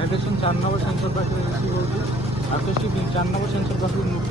Hydration 4 নম্বর sensor পাখির receive হচ্ছে, আর তো 4 নম্বর সেন্সর পাখির মুক্ত।